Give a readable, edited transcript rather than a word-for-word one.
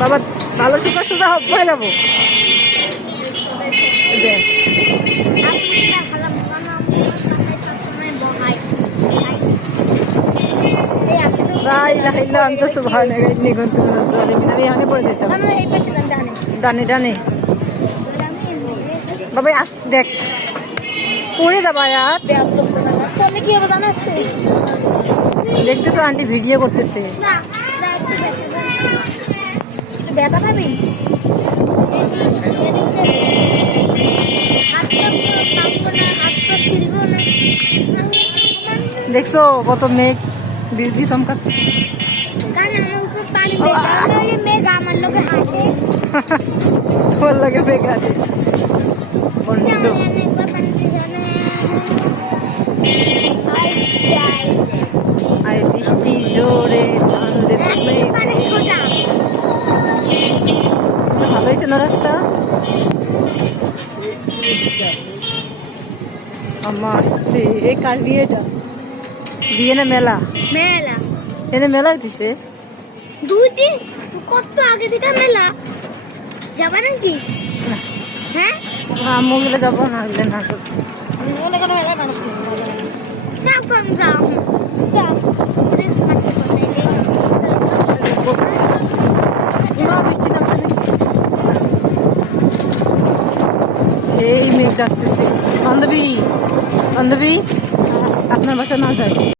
বাবা ভালো সোজা সোজা পড়ে যাবো। আমি এখানে পড়ে যেতাম। ডানে ডানে বাবা দেখ পড়ে যাবা আর দেখতেছো আন্টি ভিডিও করতেছে। ব্যথা পাবি দেখছো কত মেঘ বিজলি চমকাচ্ছে। তোর লাগে মেঘ আছে আর বৃষ্টি জোরে ভালো হয়েছে না রাস্তা। আসতে এই কার বিয়েটা বিয়ে না মেলা মেলা এনে মেলা হইতেছে 2 দিন কত আগে থেকে মেলা যাবা নাকি? হ্যাঁ আম্মু গেলে যাবো না গেলে না সেই মেঘ ডাকতেছে। বান্ধবী বান্ধবী আপনার বাসা না যায়।